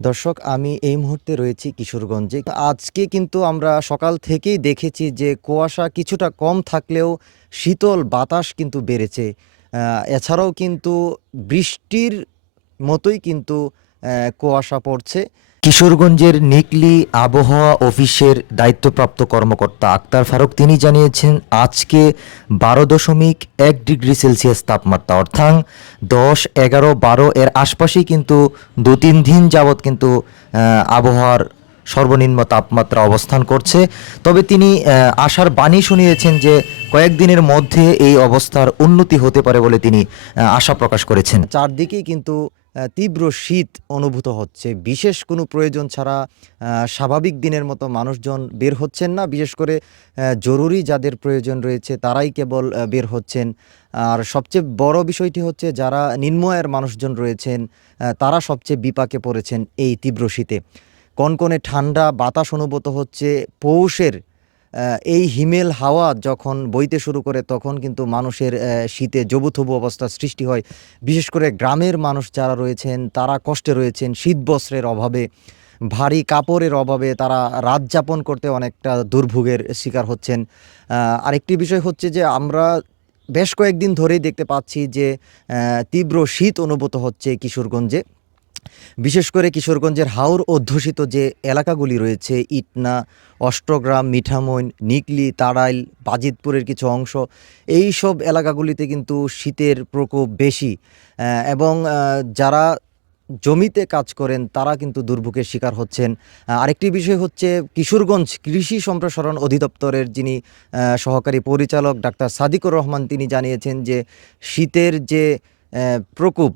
দর্শক, আমি এই মুহূর্তে রয়েছি কিশোরগঞ্জে। আজকে কিন্তু আমরা সকাল থেকেই দেখেছি যে কুয়াশা কিছুটা কম থাকলেও শীতল বাতাস কিন্তু বেড়েছে। এছাড়াও কিন্তু বৃষ্টির মতোই কিন্তু কুয়াশা পড়ছে। কিশোরগঞ্জের নিকলি আবহাওয়া অফিসের দায়িত্বপ্রাপ্ত কর্মকর্তা আক্তার ফারুক, তিনি জানিয়েছেন, আজকে বারো দশমিক এক ডিগ্রি সেলসিয়াস তাপমাত্রা, অর্থাৎ দশ, এগারো, বারো এর আশপাশেই কিন্তু দু তিন দিন যাবৎ কিন্তু আবহাওয়ার সর্বনিম্ন তাপমাত্রা অবস্থান করছে। তবে তিনি আশার বাণী শুনিয়েছেন যে কয়েকদিনের মধ্যে এই অবস্থার উন্নতি হতে পারে বলে তিনি আশা প্রকাশ করেছেন। চারদিকেই কিন্তু তীব্র শীত অনুভূত হচ্ছে। বিশেষ কোনো প্রয়োজন ছাড়া স্বাভাবিক দিনের মতো মানুষজন বের হচ্ছেন না। বিশেষ করে জরুরি যাদের প্রয়োজন রয়েছে, তারাই কেবল বের হচ্ছেন। আর সবচেয়ে বড় বিষয়টি হচ্ছে, যারা নিম্ন আয়ের মানুষজন রয়েছেন তারা সবচেয়ে বিপাকে পড়েছেন এই তীব্র শীতে। কনকনে ঠান্ডা, বাতাস অনুভূত হচ্ছে, পৌষের এই হিমেল হাওয়া যখন বইতে শুরু করে, তখন কিন্তু মানুষের শীতে জবুথবু অবস্থার সৃষ্টি হয়। বিশেষ করে গ্রামের মানুষ যারা রয়েছেন, তারা কষ্টে রয়েছেন শীত বস্ত্রের অভাবে। ভারী কাপড়ের অভাবে তারা রাত যাপন করতে অনেকটা দুর্ভোগের শিকার হচ্ছেন। আরেকটি বিষয় হচ্ছে যে, আমরা বেশ কয়েকদিন ধরেই দেখতে পাচ্ছি যে তীব্র শীত অনুভূত হচ্ছে কিশোরগঞ্জে। বিশেষ করে কিশোরগঞ্জের হাওর অধ্যুষিত যে এলাকাগুলি রয়েছে, ইটনা, অষ্টগ্রাম, মিঠামইন, নিকলি, তাড়াইল, বাজিতপুরের কিছু অংশ, এই সব এলাকাগুলিতে কিন্তু শীতের প্রকোপ বেশি। এবং যারা জমিতে কাজ করেন, তারা কিন্তু দুর্ভোগের শিকার হচ্ছেন। আরেকটি বিষয় হচ্ছে কিশোরগঞ্জ কৃষি সম্প্রসারণ অধিদপ্তরের যিনি সহকারী পরিচালক ডাক্তার সাদিকুর রহমান, তিনি জানিয়েছেন যে শীতের যে প্রকোপ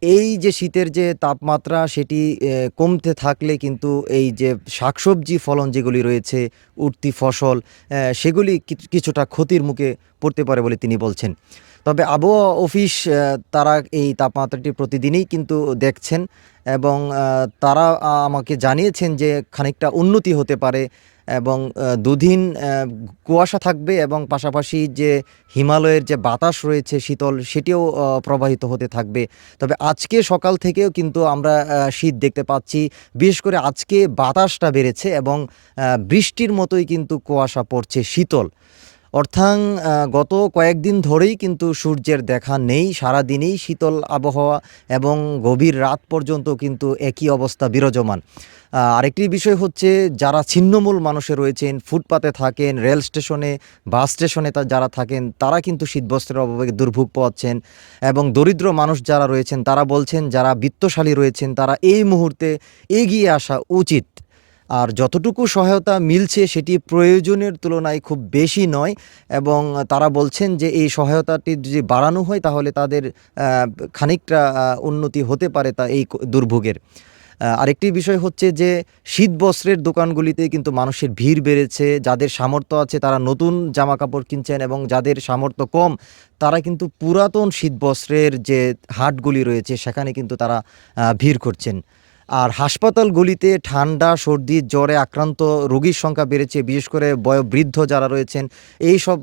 এই যে শীতের যে তাপমাত্রা, সেটি কমতে থাকলে কিন্তু এই যে শাকসবজি ফলন যেগুলি রয়েছে, উঠতি ফসল সেগুলি কিছু- কিছুটা ক্ষতির মুখে পড়তে পারে বলে তিনি বলছেন। তবে আবহাওয়া অফিস তারা এই তাপমাত্রাটি প্রতিদিনই কিন্তু দেখছেন এবং তারা আমাকে জানিয়েছেন যে খানিকটা উন্নতি হতে পারে। এবং দুদিন কুয়াশা থাকবে এবং পাশাপাশি যে হিমালয়ের যে বাতাস রয়েছে শীতল, সেটিও প্রবাহিত হতে থাকবে। তবে আজকে সকাল থেকেও কিন্তু আমরা শীত দেখতে পাচ্ছি। বিশেষ করে আজকে বাতাসটা বেড়েছে এবং বৃষ্টির মতোই কিন্তু কুয়াশা পড়ছে শীতল। অর্থাৎ গত কয়েকদিন ধরেই কিন্তু সূর্যের দেখা নেই, সারাদিনেই শীতল আবহাওয়া এবং গভীর রাত পর্যন্ত কিন্তু একই অবস্থা বিরাজমান। আরেকটি বিষয় হচ্ছে, যারা ছিন্নমূল মানুষে রয়েছেন, ফুটপাতে থাকেন, রেল স্টেশনে, বাস স্টেশনে যারা থাকেন, তারা কিন্তু শীতবস্ত্রের অভাবে দুর্ভোগ পাচ্ছেন এবং দরিদ্র মানুষ যারা রয়েছেন, তারা বলছেন, যারা বিত্তশালী রয়েছেন, তারা এই মুহূর্তে এগিয়ে আসা উচিত। আর যতটুকু সহায়তা মিলছে সেটি প্রয়োজনের তুলনায় খুব বেশি নয় এবং তারা বলছেন যে এই সহায়তাটি যদি বাড়ানো হয় তাহলে তাদের খানিকটা উন্নতি হতে পারে তা এই দুর্ভোগের। আরেকটি বিষয় হচ্ছে যে শীত বস্ত্রের দোকানগুলিতে কিন্তু মানুষের ভিড় বেড়েছে, যাদের সামর্থ্য আছে তারা নতুন জামা কাপড় কিনছেন এবং যাদের সামর্থ্য কম তারা কিন্তু পুরাতন শীত বস্ত্রের যে হাটগুলি রয়েছে সেখানে কিন্তু তারা ভিড় করছেন। আর হাসপাতালগুলিতে ঠান্ডা, সর্দি, জ্বরে আক্রান্ত রোগীর সংখ্যা বেড়েছে, বিশেষ করে বয়োবৃদ্ধ যারা রয়েছেন। এই সব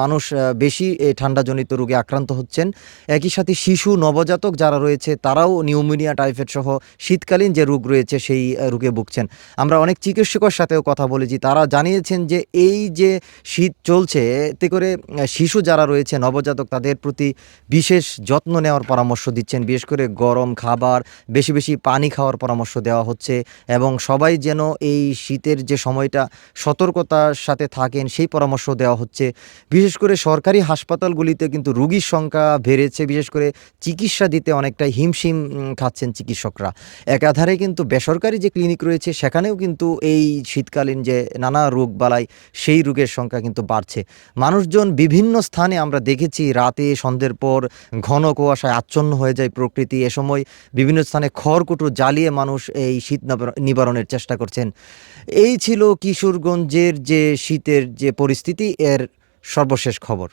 মানুষ বেশি এই ঠান্ডাজনিত রোগে আক্রান্ত হচ্ছেন। একই সাথে শিশু, নবজাতক যারা রয়েছে, তারাও নিউমোনিয়া টাইফয়েড সহ শীতকালীন যে রোগ রয়েছে, সেই রোগে ভুগছেন। আমরা অনেক চিকিৎসকের সাথেও কথা বলেছি। তারা জানিয়েছেন যে এই যে শীত চলছে, এতে করে শিশু যারা রয়েছে, নবজাতক, তাদের প্রতি বিশেষ যত্ন নেওয়ার পরামর্শ দিচ্ছেন। বিশেষ করে গরম খাবার, বেশি বেশি পানি খাওয়ার পরামর্শ দেওয়া হচ্ছে এবং সবাই যেন এই শীতের যে সময়টা সতর্কতার সাথে থাকেন, সেই পরামর্শ দেওয়া হচ্ছে। বিশেষ করে সরকারি হাসপাতালগুলিতে কিন্তু রুগীর সংখ্যা বেড়েছে। বিশেষ করে চিকিৎসা দিতে অনেকটা হিমশিম খাচ্ছেন চিকিৎসকরা। একাধারে কিন্তু বেসরকারি যে ক্লিনিক রয়েছে, সেখানেও কিন্তু এই শীতকালীন যে নানা রোগ বালাই, সেই রোগের সংখ্যা কিন্তু বাড়ছে। মানুষজন বিভিন্ন স্থানে আমরা দেখেছি, রাতে সন্ধ্যের পর ঘন কুয়াশায় আচ্ছন্ন হয়ে যায় প্রকৃতি। এ সময় বিভিন্ন স্থানে খড়কুটো জ্বালিয়ে মানুষ এই শীত নিবার- নিবারণের চেষ্টা করছেন। এই ছিল কিশোরগঞ্জের যে শীতের যে পরিস্থিতি, এর সর্বশেষ খবর।